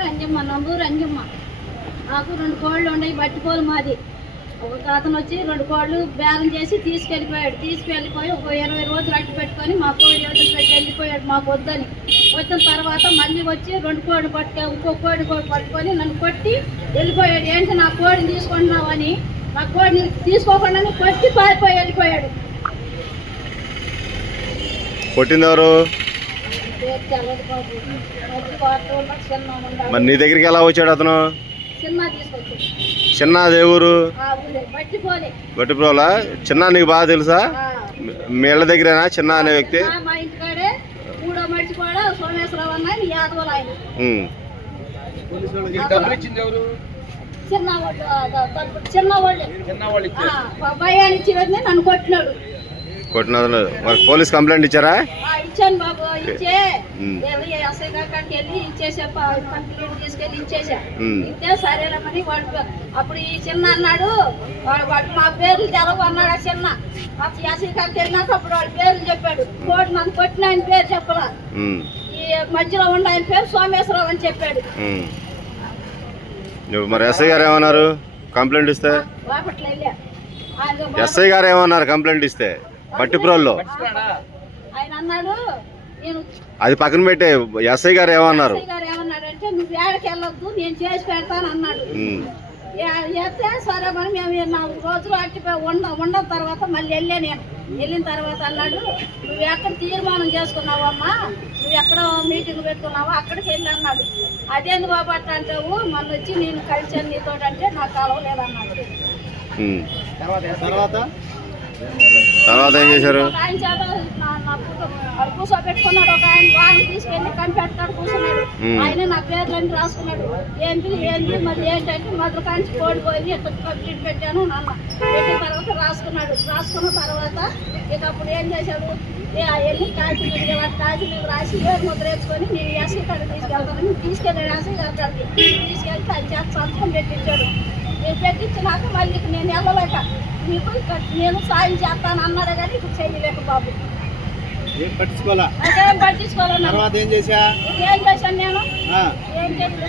రాజమ్మ నాకు రెండు కోళ్ళు ఉండయి బట్టిపోలు మాది. ఒక అతను వచ్చి రెండు కోళ్ళు బేరం చేసి తీసుకెళ్ళిపోయాడు. తీసుకెళ్ళిపోయి ఒక ఇరవై రోజులు అట్టు పెట్టుకొని మా కోడి వదిలి పెట్టి వెళ్ళిపోయాడు మాకు వద్దని. వచ్చిన తర్వాత మళ్ళీ వచ్చి రెండు కోడి పట్టుక ఇంకో కోడి కోడి పట్టుకొని నన్ను కొట్టి వెళ్ళిపోయాడు. ఏంటి నా కోడిని తీసుకుంటున్నావు అని? నా కోడిని తీసుకోకుండా కొట్టి పారిపోయి వెళ్ళిపోయాడు. కొట్టింది మరి నీ దగ్గరికి ఎలా వచ్చాడు అతను? చిన్న దేవురు గట్టిప్రోలా చిన్న నీకు బాగా తెలుసా? ఆ. మీ ఇళ్ళ దగ్గరేనా చిన్న అనే వ్యక్తి? ఆయన. ఉమ్. చిన్న వాళ్ళు చిన్న భయాన్ని నన్ను కొట్టినాడు. కొట్టినది లేదు మరి పోలీస్ కంప్లైంట్ ఇచ్చారా? ఇచ్చాను బాబు ఇచ్చే. ఎస్ఐ వెళ్ళి ఇచ్చేసా కంప్లీట్ తీసుకెళ్ళి ఇచ్చేసా. ఇస్తే వాడు అప్పుడు ఈ చిన్న అన్నాడు వాడు మా పేర్లు తెలవు అన్నాడు ఆ చిన్న. ఎస్ఐ కాడికి వెళ్ళినాక అప్పుడు వాడి పేర్లు చెప్పాడు. కోడి నన్ను కొట్టిన ఆయన పేరు చెప్పలా. ఉమ్. ఈ మధ్యలో ఉన్న ఆయన పేరు సోమేశ్వరరావు అని చెప్పాడు. మరి ఎస్ఐ గారు ఏమన్నారు? కంప్లైంట్ ఇస్తే? వెళ్ళా. ఎస్ఐ గారు ఏమన్నారు? కంప్లైంట్ ఇస్తే? పట్టిప్రోల్లో. ఆయన అన్నాడు నేను అది పక్కన పెట్టే ఎస్ఐ గారు ఏమన్నారు? ఎస్ఐ గారు ఏమన్నాడంటే నువ్వు ఏడకి వెళ్ళొద్దు నేను చేసి పెడతాను అన్నాడు. చేస్తే సరే మరి మేము నాలుగు రోజులు అట్టిపోయి ఉండ ఉండన తర్వాత మళ్ళీ వెళ్ళా నేను. వెళ్ళిన తర్వాత అన్నాడు నువ్వు ఎక్కడ తీర్మానం చేసుకున్నావమ్మా? నువ్వు ఎక్కడ మీటింగ్ పెట్టుకున్నావా? అక్కడికి వెళ్ళి అన్నాడు. అదేంది బాబు అట్లా అంటావు? మొన్న వచ్చి నేను కలిసాను నీతో అంటే నాకు కలవలేదన్నాడు. తర్వాత? తర్వాత ఏం చేశారు? కూర్చోబెట్టుకున్నాడు ఒక ఆయన వాడిని తీసుకెళ్ళి కంపెట్టాడు కూర్చున్నాడు. ఆయన నా పేర్లన్నీ రాసుకున్నాడు. ఏంటి ఏంటి మరి ఏంటంటే మొదలు కాంచి కోడిపోయింది ఇక్కడ కంప్లీట్ పెట్టాను నాన్న. పెట్టిన తర్వాత రాసుకున్నాడు రాసుకున్న తర్వాత ఇక అప్పుడు ఏం చేశాడు? కాచి కాచి మీద రాసి ఏ ముద్ర వేసుకొని నేను కాడికి తీసుకెళ్తాను. తీసుకెళ్ళాడు ఎస్సీ గారి కాడికి తీసుకెళ్తే ఆయన చేత సంతకం పెట్టించాడు. నేను పెట్టించినాక మళ్ళీ నేను వెళ్ళలేక మీకు నేను సాయం చేస్తాను అన్నాడు కానీ ఇప్పుడు చేయలేక బాబు. ఏం పట్టించుకోవాలా? నాకేం పట్టించుకోవాలన్నా తర్వాత ఏం చేశా? ఏం చేశాను నేను? ఏం చెప్పు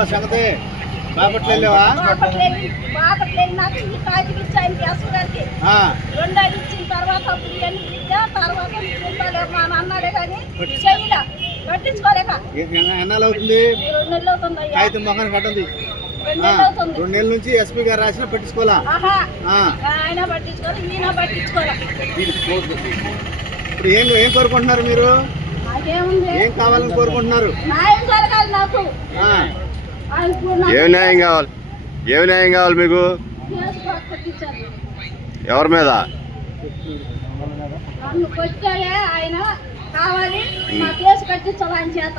ఆ సంగతి. ఈ ఇచ్చాను గారికి. రెండోది ఇచ్చిన తర్వాత అప్పుడు ఎన్ని ఇచ్చా తర్వాత అన్నాడే కానీ చేయలే. పట్టించుకోలేక. ఎన్నాళ్ళు అవుతుంది రెండు నెలలు కాగితం పట్టింది. రెండు నెలలు నుంచి ఎస్పీ గారు రాసిన పట్టించుకోవాలా? ఆయన పట్టించుకోవాలి ఈయన పట్టించుకోవాలి. ఇప్పుడు ఏం ఏం కోరుకుంటున్నారు మీరు? ఏం కావాలని కోరుకుంటున్నారు? నాకు. ఆ, ఆయన ఇప్పుడు నాకు ఏం న్యాయం కావాలి? ఏం న్యాయం కావాలి మీకు? ఎవరి మీద? కావాలి. చేత.